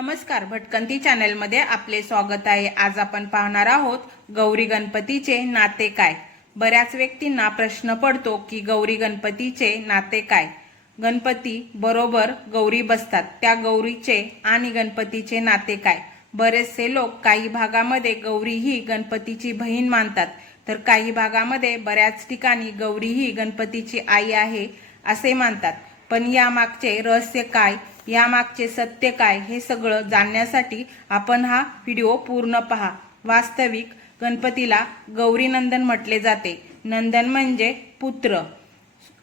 नमस्कार भटकंती चॅनलमध्ये आपले स्वागत आहे. आज आपण पाहणार आहोत गौरी गणपतीचे नाते काय? बऱ्याच व्यक्तींना प्रश्न पडतो की गौरी गणपतीचे नाते काय? गणपती बरोबर गौरी बसतात. त्या गौरीचे आणि गणपतीचे नाते काय? बरेचसे लोक काही भागामध्ये गौरी ही गणपतीची बहीण मानतात. तर काही भागामध्ये बऱ्याच ठिकाणी गौरी ही गणपतीची आई आहे असे मानतात. पण यामागचे रहस्य काय? यामागचे सत्य काय हे सगळं जाणण्यासाठी आपण हा व्हिडिओ पूर्ण पहा. वास्तविक गणपतीला गौरी नंदन म्हटले जाते. नंदन म्हणजे पुत्र.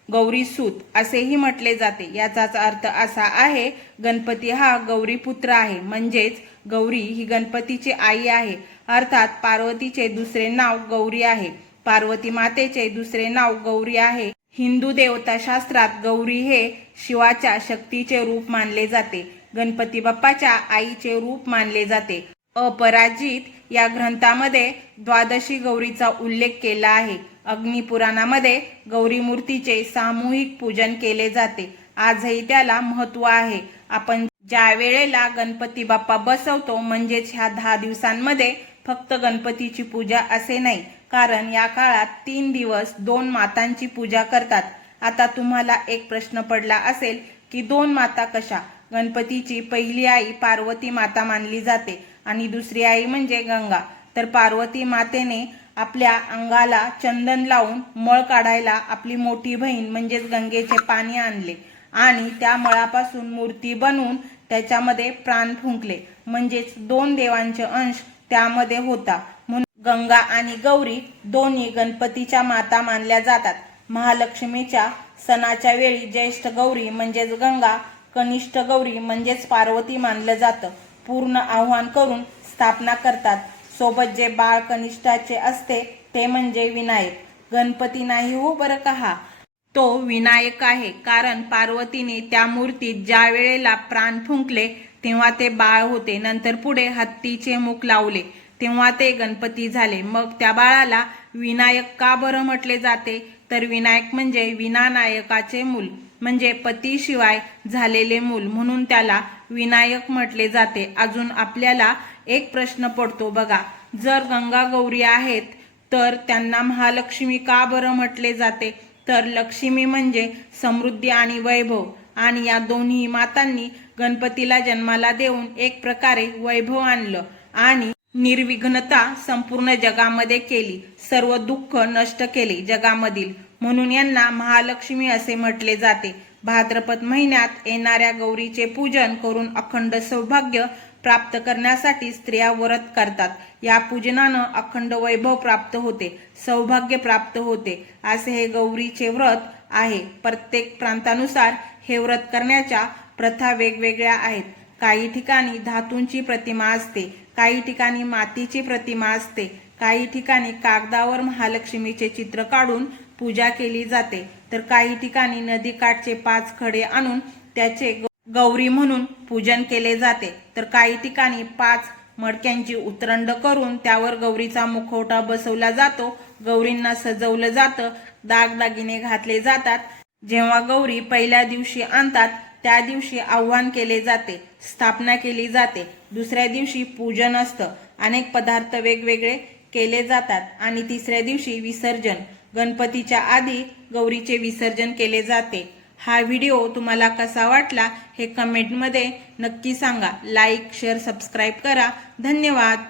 गौरी सूत असेही म्हटले जाते. याचाच अर्थ असा आहे गणपती हा गौरी पुत्र आहे. म्हणजेच गौरी ही गणपतीची आई आहे. अर्थात पार्वतीचे दुसरे नाव गौरी आहे. पार्वती मातेचे दुसरे नाव गौरी आहे. हिंदू देवता शास्त्रात गौरी हे शिवाच्या शक्तीचे रूप मानले जाते. गणपती बाप्पाच्या आईचे रूप मानले जाते. अपराजित या ग्रंथामध्ये द्वादशी गौरीचा उल्लेख केला आहे. अग्निपुराणामध्ये गौरी मूर्तीचे सामूहिक पूजन केले जाते. आजही त्याला महत्त्व आहे. आपण ज्या वेळेला गणपती बाप्पा बसवतो म्हणजेच ह्या दहा दिवसांमध्ये फक्त गणपतीची पूजा असे नाही कारण या काळात तीन दिवस दोन मातांची पूजा करतात. आता तुम्हाला एक प्रश्न पडला असेल की दोन माता कशा? गणपतीची पहिली आई पार्वती माता मानली जाते आणि दुसरी आई म्हणजे गंगा. तर पार्वती मातेने आपल्या अंगाला चंदन लावून मळ काढायला आपली मोठी बहीण म्हणजेच गंगेचे पाणी आणले आणि त्या मळापासून मूर्ती बनवून त्याच्यामध्ये प्राण फुंकले. म्हणजेच दोन देवांचे अंश त्यामध्ये होता. म्हणून गंगा आणि गौरी दोन्ही गणपतीच्या माता मानल्या जातात. महालक्ष्मीच्या सणाच्या वेळी ज्येष्ठ गौरी म्हणजेच गंगा कनिष्ठ गौरी म्हणजेच पार्वती मानलं जातं. पूर्ण आव्हान करून स्थापना करतात. सोबत जे बाळ कनिष्ठाचे असते ते म्हणजे विनायक. गणपती नाही हो बरं का हा? तो विनायक आहे. कारण पार्वतीने त्या मूर्तीत ज्या वेळेला प्राण फुंकले तेव्हा ते बाळ होते. नंतर पुढे हत्तीचे मुख लावले. तेव्हा ते गणपती झाले. मग त्या बाळाला विनायक का बरं म्हटले जाते? तर विनायक म्हणजे विनानायकाचे मूल म्हणजे पतीशिवाय झालेले मूल. म्हणून त्याला विनायक म्हटले जाते. अजून आपल्याला एक प्रश्न पडतो बघा. जर गंगा गौरी आहेत तर त्यांना महालक्ष्मी का बरं म्हटले जाते? तर लक्ष्मी म्हणजे समृद्धी आणि वैभव. आणि या दोन्ही मातांनी गणपतीला जन्माला देऊन एक प्रकारे वैभव आणलं आणि निर्विघ्नता संपूर्ण जगामध्ये केली. सर्व दुःख नष्ट केले जगामधील. म्हणून यांना महालक्ष्मी असे म्हटले जाते. भाद्रपद महिन्यात येणाऱ्या गौरीचे पूजन करून अखंड सौभाग्य प्राप्त करण्यासाठी स्त्रिया व्रत करतात. या पूजनानं अखंड वैभव प्राप्त होते सौभाग्य प्राप्त होते. असे हे गौरीचे व्रत आहे. प्रत्येक प्रांतानुसार हे व्रत करण्याच्या प्रथा वेगवेगळ्या आहेत. काही ठिकाणी धातूंची प्रतिमा असते काही ठिकाणी मातीची प्रतिमा असते काही ठिकाणी कागदावर महालक्ष्मीचे चित्र काढून पूजा केली जाते. तर काही ठिकाणी नदीकाठचे पाच खडे आणून त्याचे गौरी म्हणून पूजन केले जाते. तर काही ठिकाणी पाच मडक्यांची उतरंड करून त्यावर गौरीचा मुखवटा बसवला जातो. गौरींना सजवलं जातं. दागदागिने घातले जातात. जेव्हा गौरी पहिल्या दिवशी आणतात त्या दिवशी आव्हान केले जाते. स्थापना केली जाते. दुसऱ्या दिवशी पूजन असतं. अनेक पदार्थ वेगवेगळे केले जातात आणि तिसऱ्या दिवशी विसर्जन. गणपतीच्या आधी गौरीचे विसर्जन केले जाते. हा व्हिडिओ तुम्हाला कसा वाटला हे कमेंटमध्ये नक्की सांगा. लाईक शेअर सबस्क्राईब करा. धन्यवाद.